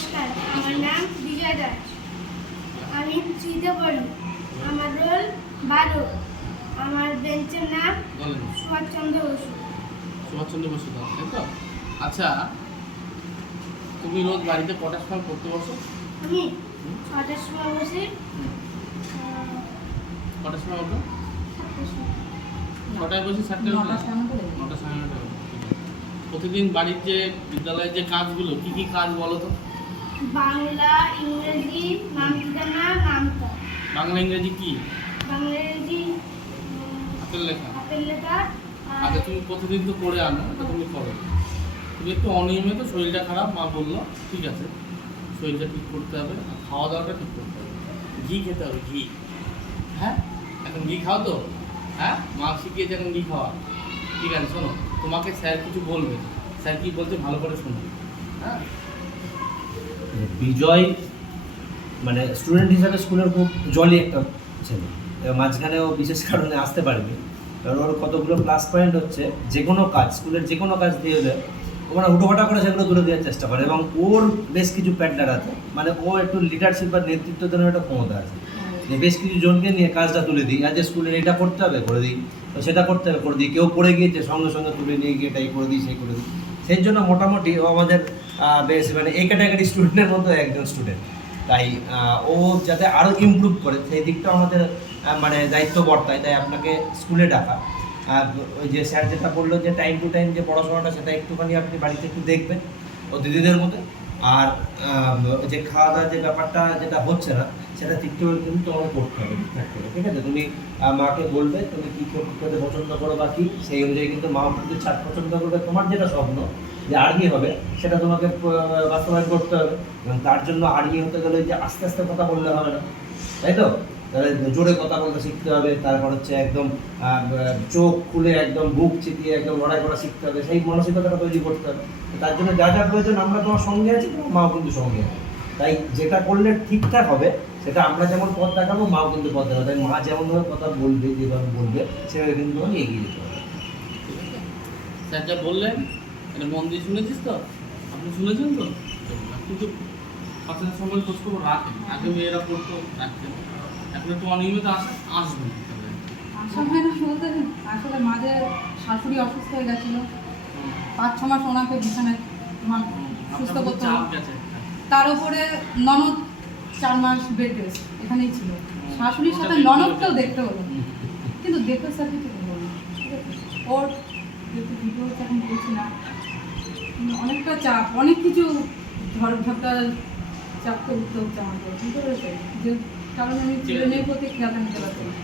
নমস্কার আমার নাম বিজয় দাস। আমি থ্রিতে পড়ি। আমার রোল বারো। আমার বেঞ্চের নাম সুভাষচন্দ্র বসু। সুভাষচন্দ্র বসু দাস তাই তো? আচ্ছা তুমি রোজ বাড়িতে কটার সময় পড়তে বসো? আমি? ছটার সময় বসি। কটার সময় সময়। ছটায় বসে সাতটায় নটার উঠে? সময় নটা সাড়ে নটা ঠিক প্রতিদিন বাড়ির যে বিদ্যালয়ের যে কাজগুলো কি কি কাজ বলো তো? বাংলা ইংরেজি নাম ঠিকানা নামতা বাংলা ইংরেজি কি? বাংলা ইংরেজি হাতের লেখা। হাতের লেখা আচ্ছা তুমি প্রতিদিন তো করে আনো এটা তুমি করো। তুমি একটু অনিয়মিত শরীরটা খারাপ মা বলল ঠিক আছে শরীরটা ঠিক করতে হবে খাওয়া দাওয়াটা ঠিক করতে হবে। ঘি খেতে হবে ঘি। হ্যাঁ? এখন ঘি খাও তো? হ্যাঁ? মা শিখিয়েছে এখন ঘি খাওয়া। ঠিক আছে শোনো তোমাকে স্যার কিছু বলবে। স্যার কি বলছে ভালো করে শোনো। হ্যাঁ? বিজয় মানে স্টুডেন্ট হিসাবে স্কুলের খুব জলি একটা ছেলে। এবার মাঝখানেও বিশেষ কারণে আসতে পারেনি। কারণ ওর কতগুলো প্লাস পয়েন্ট হচ্ছে, যে কোনো কাজ স্কুলের যে কোনো কাজ দিয়ে দেয় ওরা হুটোপাটা করে সেগুলো তুলে দেওয়ার চেষ্টা করে। এবং ওর বেশ কিছু প্যাটার আছে। মানে ও একটু লিডারশিপ বা নেতৃত্ব দেওয়ার একটা ক্ষমতা আছে। যে বেশ কিছু জনকে নিয়ে কাজটা তুলে দিই। আজ স্কুলের এটা করতে হবে, করে দিই। তো সেটা করতে হবে, করে দিই। কেউ পড়ে গিয়েছে, সঙ্গে সঙ্গে তুলে নিয়ে গিয়ে এটাই করে দিই, সেই করে দিই। সেই জন্য মোটামুটি ও আমাদের বেশ মানে এই ক্যাটাগরি স্টুডেন্টের মধ্যে একজন স্টুডেন্ট তাই ও যাতে আরও ইমপ্রুভ করে, সেই দিকটাও আমাদের মানে দায়িত্ব বর্তায়, তাই আপনাকে স্কুলে ডাকা। ওই যে স্যার যেটা বলল যে টাইম টু টাইম যে পড়াশোনাটা, সেটা একটুখানি আপনি বাড়িতে একটু দেখবেন। ও দিদিদের মধ্যে আর যে খাওয়া দাওয়ার যে ব্যাপারটা যেটা হচ্ছে না, সেটা ঠিকঠাক কিন্তু তোমার করতে হবে, ঠিক আছে? তুমি মাকে বলবে তুমি কী করতে পছন্দ করো বা কী, সেই অনুযায়ী কিন্তু মা কিন্তু ছাড় পছন্দ করবে। তোমার যেটা স্বপ্ন, যে আর্মি হবে, সেটা তোমাকে বাস্তবায়ন করতে হবে। এবং তার জন্য আর্মি হতে গেলে যে আস্তে আস্তে কথা বললে হবে না, তাই তো? তাহলে জোরে কথা বলতে শিখতে হবে, তারপর হচ্ছে একদম চোখ খুলে একদম বুক চিতিয়ে একদম লড়াই করা শিখতে হবে, সেই মানসিকতাটা তৈরি করতে হবে। তার জন্য যা যা প্রয়োজন আমরা তোমার সঙ্গে আছি, তোমার মাও কিন্তু সঙ্গে আছে। তাই যেটা করলে ঠিকঠাক হবে, সেটা আমরা যেমন পথ দেখাবো, মাও কিন্তু পথ দেখাবো। তাই মা যেমনভাবে কথা বলবে, যেভাবে বলবে, সেভাবে কিন্তু তোমাকে এগিয়ে যেতে হবে স্যার যা বললেন, এটা মন দিয়ে শুনেছিস তো? আপনি শুনেছেন তো? কিন্তু সচেতন সম্বন্ধে খোঁজ খবর রাখেন আগে মেয়েরা পড়তো, রাখতেন। এখন একটু অনিয়মিত আসে আসবেন আসা হয় না বলতে আসলে মাঝে শাশুড়ি অসুস্থ হয়ে গেছিল। পাঁচ ছ মাস ওনাকে বিছানায় সুস্থ করতে তার উপরে ননদ চার মাস বেড রেস্ট এখানেই ছিল। শাশুড়ির সাথে ননদকেও দেখতে হলো কিন্তু দেখতে স্যার কিছু? ওর যেহেতু ভিডিও এখন বলছি না অনেকটা চাপ অনেক কিছু ঝড় ঝাপটা চাপকে উঠতে হচ্ছে বুঝতে পেরেছে যে কারণে আমি জীবনের প্রতি খেয়াল নিতে পারছি না।